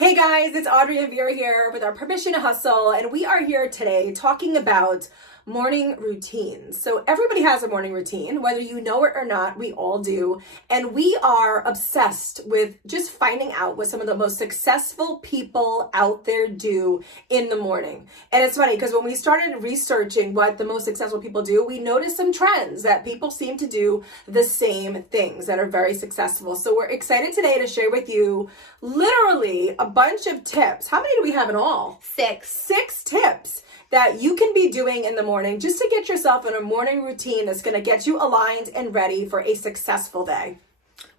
Hey guys, it's Audrey and Vera here with our Permission to Hustle, and we are here today talking about morning routines. So everybody has a morning routine, whether you know it or not, we all do. And we are obsessed with just finding out what some of the most successful people out there do in the morning. And it's funny because when we started researching what the most successful people do, we noticed some trends that people seem to do the same things that are very successful. So we're excited today to share with you literally a bunch of tips. How many do we have in all? Six tips that you can be doing in the morning just to get yourself in a morning routine that's going to get you aligned and ready for a successful day.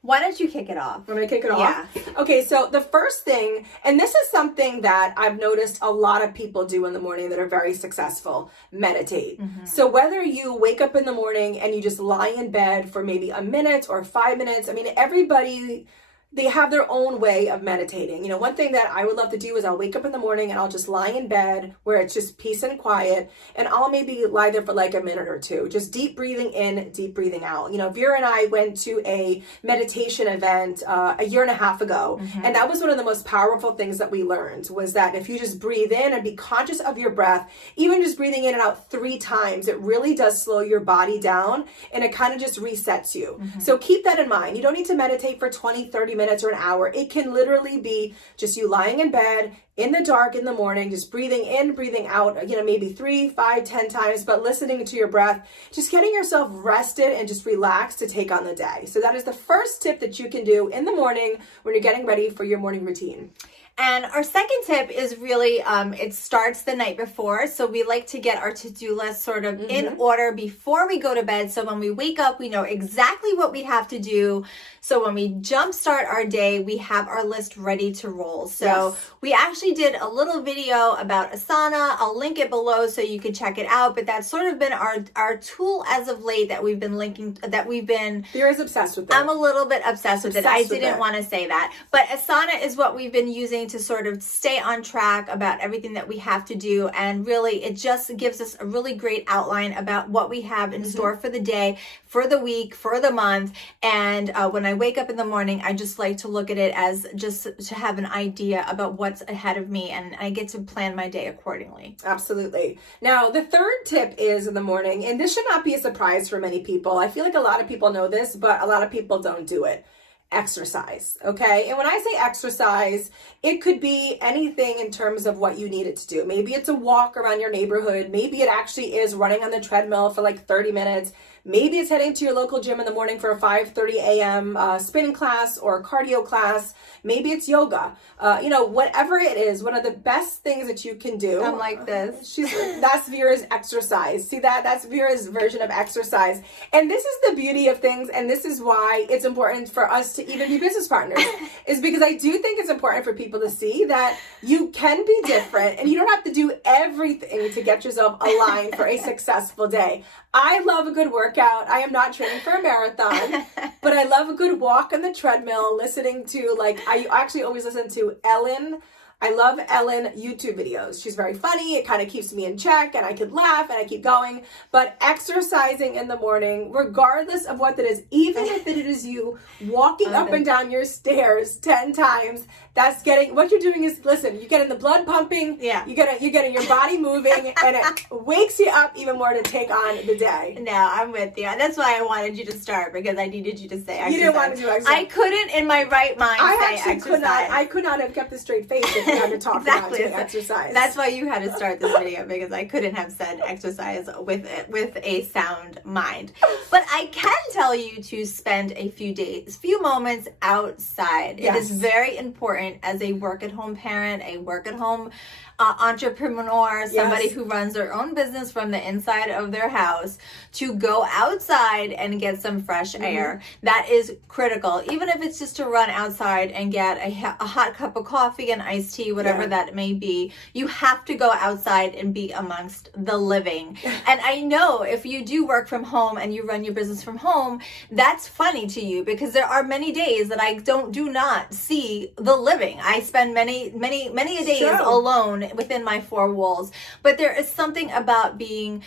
Why don't you kick it off? I'm going to kick it off? Yeah. Okay, so the first thing, and this is something that I've noticed a lot of people do in the morning that are very successful, meditate. So whether you wake up in the morning and you just lie in bed for maybe a minute or 5 minutes, I mean, everybody, they have their own way of meditating. You know, one thing that I would love to do is I'll wake up in the morning and I'll just lie in bed where it's just peace and quiet, and I'll maybe lie there for like a minute or two, just deep breathing in, deep breathing out. You know, Vera and I went to a meditation event a year and a half ago, and that was one of the most powerful things that we learned was that if you just breathe in and be conscious of your breath, even just breathing in and out 3 times, it really does slow your body down and it kind of just resets you. So keep that in mind. You don't need to meditate for 20, 30 minutes or an hour. It can literally be just you lying in bed in the dark in the morning, just breathing in, breathing out, you know, maybe 3, 5, 10 times, but listening to your breath, just getting yourself rested and just relaxed to take on the day. So that is the first tip that you can do in the morning when you're getting ready for your morning routine. And our second tip is really, it starts the night before. So we like to get our to-do list sort of in order before we go to bed. So when we wake up, we know exactly what we have to do. So when we jumpstart our day, we have our list ready to roll. So we actually did a little video about Asana. I'll link it below so you can check it out. But that's sort of been our tool as of late that we've been linking, Vera's obsessed with it. I'm a little bit obsessed with it. I didn't want to say that. But Asana is what we've been using to sort of stay on track about everything that we have to do. And really, it just gives us a really great outline about what we have in store for the day, for the week, for the month. And when I wake up in the morning, I just like to look at it as just to have an idea about what's ahead of me, and I get to plan my day accordingly. Absolutely. Now, the third tip is in the morning, and this should not be a surprise for many people. I feel like a lot of people know this, but a lot of people don't do it. Exercise, okay? And when I say exercise, it could be anything in terms of what you need it to do. Maybe it's a walk around your neighborhood. Maybe it actually is running on the treadmill for like 30 minutes. Maybe it's heading to your local gym in the morning for a 5:30 a.m. Spinning class or cardio class. Maybe it's yoga. You know, whatever it is, one of the best things that you can do. I'm like this. That's Vera's exercise. See that? That's Vera's version of exercise. And this is the beauty of things, and this is why it's important for us to even be business partners, is because I do think it's important for people to see that you can be different and you don't have to do everything to get yourself aligned for a successful day. I love a good workout. I am not training for a marathon, but I love a good walk on the treadmill, listening to, like, I actually always listen to Ellen. I love Ellen YouTube videos. She's very funny. It kind of keeps me in check and I could laugh and I keep going. But exercising in the morning, regardless of what that is, even if it is you walking up and down your stairs 10 times, that's getting, what you're doing is, listen, you're getting the blood pumping, you're getting your body moving, and it wakes you up even more to take on the day. No, I'm with you. That's why I wanted you to start, because I needed you to say exercise. You didn't want to do exercise. I couldn't in my right mind say exercise. I could not have kept a straight face if you had to talk about doing exercise. That's why you had to start this video, because I couldn't have said exercise with a sound mind. But I can tell you to spend a few moments outside. It is very important as a work-at-home parent, a work-at-home entrepreneur, somebody who runs their own business from the inside of their house, to go outside and get some fresh air. That is critical. Even if it's just to run outside and get a hot cup of coffee and iced tea tea, whatever that may be, you have to go outside and be amongst the living. And I know if you do work from home and you run your business from home, that's funny to you because there are many days that I do not see the living. I spend many a days alone within my four walls. But there is something about being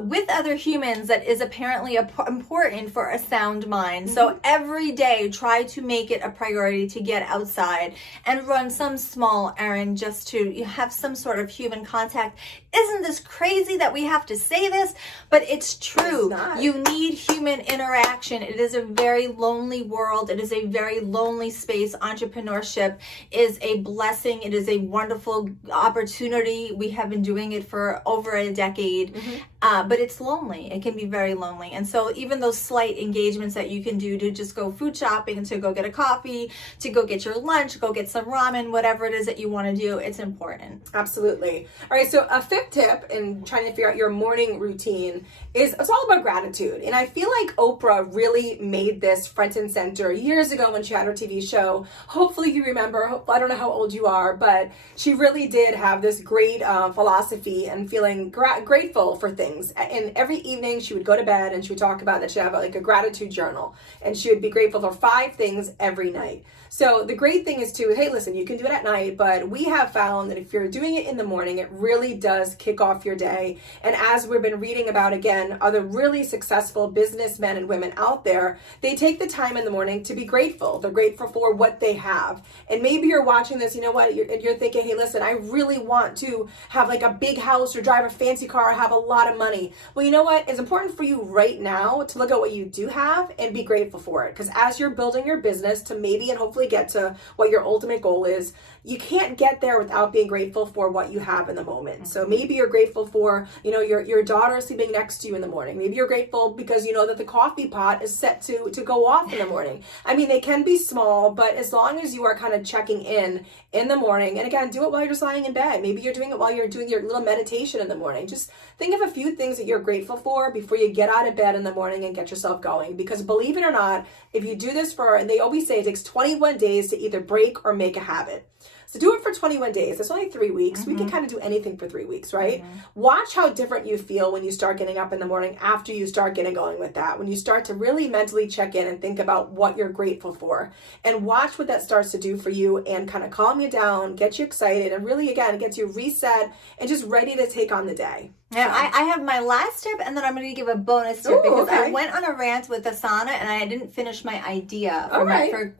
with other humans that is apparently important for a sound mind. So every day, try to make it a priority to get outside and run some small errand just to have some sort of human contact. Isn't this crazy that we have to say this? But it's true. You need human interaction. It is a very lonely world. It is a very lonely space. Entrepreneurship is a blessing. It is a wonderful opportunity. We have been doing it for over a decade, but it's lonely. It can be very lonely. And so even those slight engagements that you can do to just go food shopping, to go get a coffee, to go get your lunch, go get some ramen, whatever it is that you want to do, it's important. Absolutely. All right, so a fifth tip in trying to figure out your morning routine is it's all about gratitude. And I feel like Oprah really made this front and center years ago when she had her TV show. Hopefully you remember, I don't know how old you are, but she really did have this great philosophy and feeling grateful for things. And every evening she would go to bed and she would talk about that she would have like a gratitude journal and she would be grateful for 5 things every night. So the great thing is too, hey, listen, you can do it at night, but we have found that if you're doing it in the morning, it really does kick off your day. And as we've been reading about, again, other really successful businessmen and women out there, they take the time in the morning to be grateful. They're grateful for what they have. And maybe you're watching this, you know what, and you're thinking, hey, listen, I really want to have like a big house or drive a fancy car or have a lot of money. Well, you know what? It's important for you right now to look at what you do have and be grateful for it. Because as you're building your business to maybe and hopefully get to what your ultimate goal is, you can't get there without being grateful for what you have in the moment. So maybe you're grateful for, you know, your daughter sleeping next to you in the morning. Maybe you're grateful because you know that the coffee pot is set to go off in the morning. I mean, they can be small, but as long as you are kind of checking in the morning, and again, do it while you're just lying in bed. Maybe you're doing it while you're doing your little meditation in the morning. Just think of a few things that you're grateful for before you get out of bed in the morning and get yourself going. Because believe it or not, if you do this and they always say it takes 21 days to either break or make a habit. So do it for 21 days. That's only 3 weeks. We can kind of do anything for 3 weeks, right? Watch how different you feel when you start getting up in the morning after you start getting going with that. When you start to really mentally check in and think about what you're grateful for. And watch what that starts to do for you and kind of calm you down, get you excited, and really, again, get you reset and just ready to take on the day. Yeah, I have my last tip, and then I'm going to give a bonus tip because I went on a rant with Asana, and I didn't finish my idea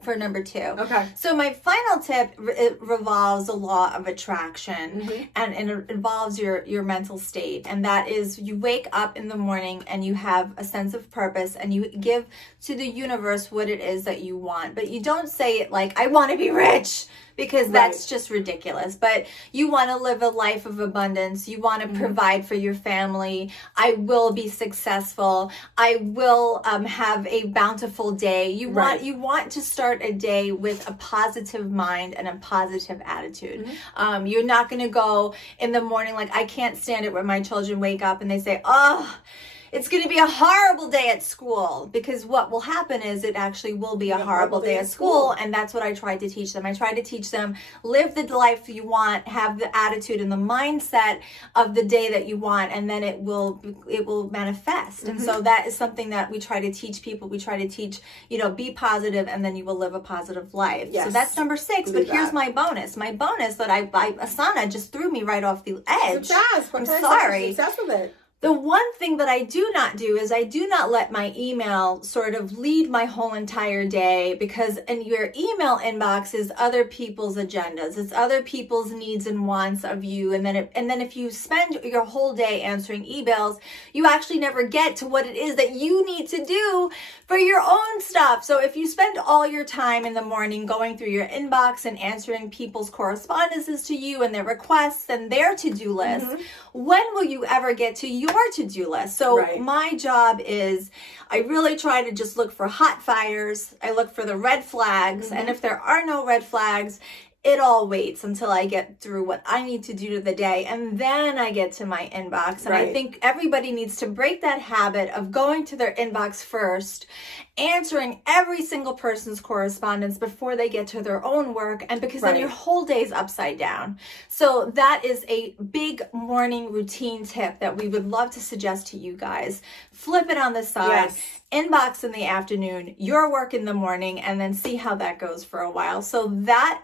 for number 2. Okay. So my final tip revolves the law of attraction, and it involves your mental state, and that is you wake up in the morning and you have a sense of purpose, and you give to the universe what it is that you want, but you don't say it like, I want to be rich, because that's just ridiculous. But you want to live a life of abundance. You want to provide for your family. I will be successful. I will have a bountiful day. You want to start a day with a positive mind and a positive attitude. You're not going to go in the morning like, I can't stand it when my children wake up and they say, oh, it's going to be a horrible day at school, because what will happen is it actually will be a horrible day at school. And that's what I tried to teach them. I tried to teach them, live the life you want, have the attitude and the mindset of the day that you want, and then it will manifest. And so that is something that we try to teach people. We try to teach, be positive, and then you will live a positive life. Yes. So that's number 6. But here's my bonus. My bonus that Asana just threw me right off the edge. I'm sorry. Success with it. The one thing that I do not do is I do not let my email sort of lead my whole entire day, because in your email inbox is other people's agendas. It's other people's needs and wants of you. And then if you spend your whole day answering emails, you actually never get to what it is that you need to do for your own stuff. So if you spend all your time in the morning going through your inbox and answering people's correspondences to you and their requests and their to-do list, when will you ever get to your to-do list? So my job is, I really try to just look for hot fires. I look for the red flags. And if there are no red flags, it all waits until I get through what I need to do to the day, and then I get to my inbox. And I think everybody needs to break that habit of going to their inbox first answering every single person's correspondence before they get to their own work, and because then Right. your whole day's upside down. So that is a big morning routine tip that we would love to suggest to you guys. Flip it on the side. Yes. Inbox in the afternoon, your work in the morning, and then see how that goes for a while. So that's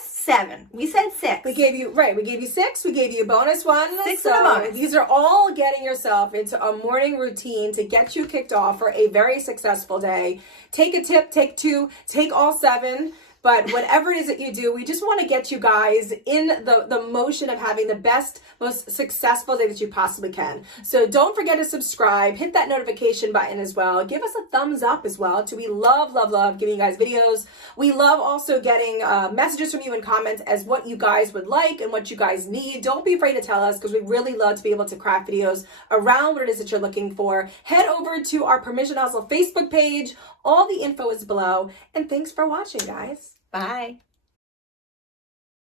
7. We said 6. We gave you 6, we gave you a bonus one. 6 so and a bonus. These are all getting yourself into a morning routine to get you kicked off for a very successful day. Take a tip, take 2, take all 7. But whatever it is that you do, we just want to get you guys in the motion of having the best, most successful day that you possibly can. So don't forget to subscribe, hit that notification button as well. Give us a thumbs up as well. We love, love, love giving you guys videos. We love also getting messages from you in comments as what you guys would like and what you guys need. Don't be afraid to tell us, because we really love to be able to craft videos around what it is that you're looking for. Head over to our Permission Hustle Facebook page. All the info is below. And thanks for watching, guys. Bye.